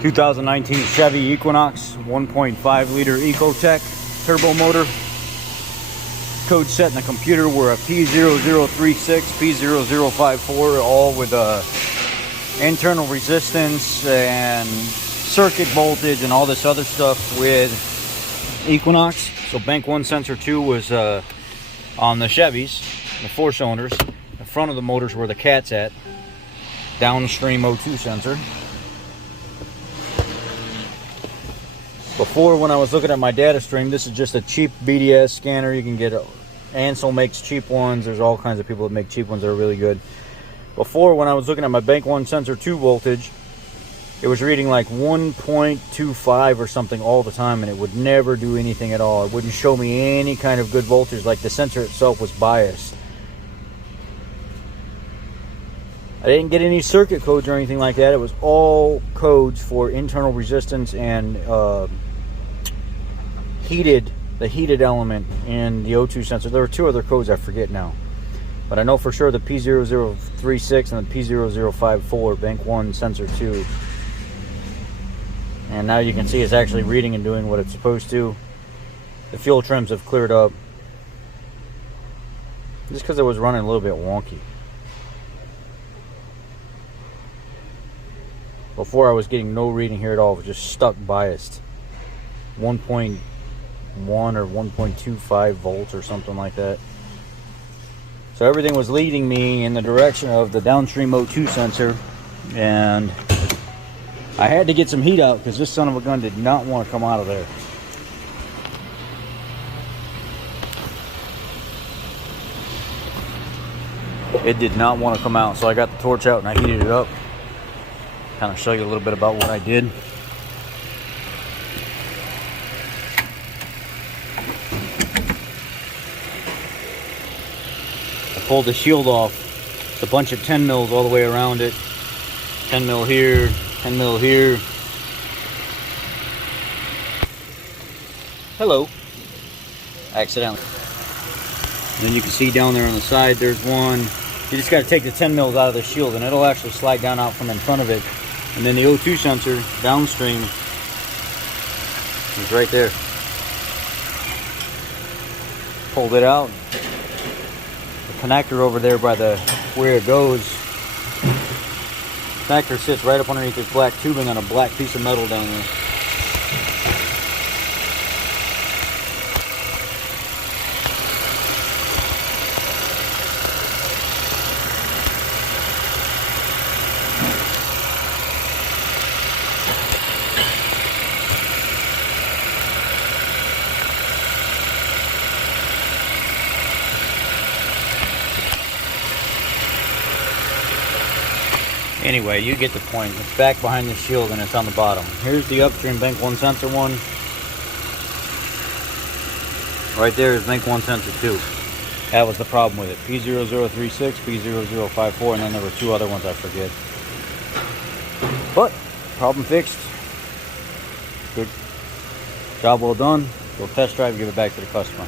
2019 Chevy Equinox 1.5 liter Ecotech turbo motor. Code set in the computer were a P0036 P0054, all with internal resistance and circuit voltage and all this other stuff with Equinox. So bank 1 sensor 2 was on the Chevys, the 4 cylinders. The front of the motors where the cat's at. Downstream O2 sensor. Before, when I was looking at my data stream, this is just a cheap BDS scanner. You can get Ansel makes cheap ones. There's all kinds of people that make cheap ones that are really good. Before, when I was looking at my bank 1 sensor 2 voltage, it was reading like 1.25 or something all the time, and it would never do anything at all. It wouldn't show me any kind of good voltage, like the sensor itself was biased. I didn't get any circuit codes or anything like that. It was all codes for internal resistance and the heated element in the O2 sensor. There were 2 other codes I forget now. But I know for sure the P0036 and the P0054, bank 1 sensor 2. And now you can see it's actually reading and doing what it's supposed to. The fuel trims have cleared up. Just because it was running a little bit wonky. Before I was getting no reading here at all. It was just stuck biased. 1.1 or 1.25 volts or something like that. So everything was leading me in the direction of the downstream O2 sensor. And I had to get some heat out because this son of a gun did not want to come out of there. It did not want to come out, so I got the torch out and I heated it up. Kind of show you a little bit about what I did. I pulled the shield off. It's a bunch of 10 mils all the way around it. 10 mil here, 10 mil here. Hello. Accidentally. And then you can see down there on the side, there's one. You just got to take the 10 mils out of the shield and it'll actually slide down out from in front of it. And then the O2 sensor downstream is right there. Pulled it out. The connector over there by where it goes. The connector sits right up underneath this black tubing on a black piece of metal down there. Anyway, you get the point. It's back behind the shield and it's on the bottom. Here's the upstream bank 1 sensor 1. Right there is bank 1 sensor 2. That was the problem with it. P0036, P0054, and then there were 2 other ones I forget. But, problem fixed. Good job well done. Go test drive, give it back to the customer.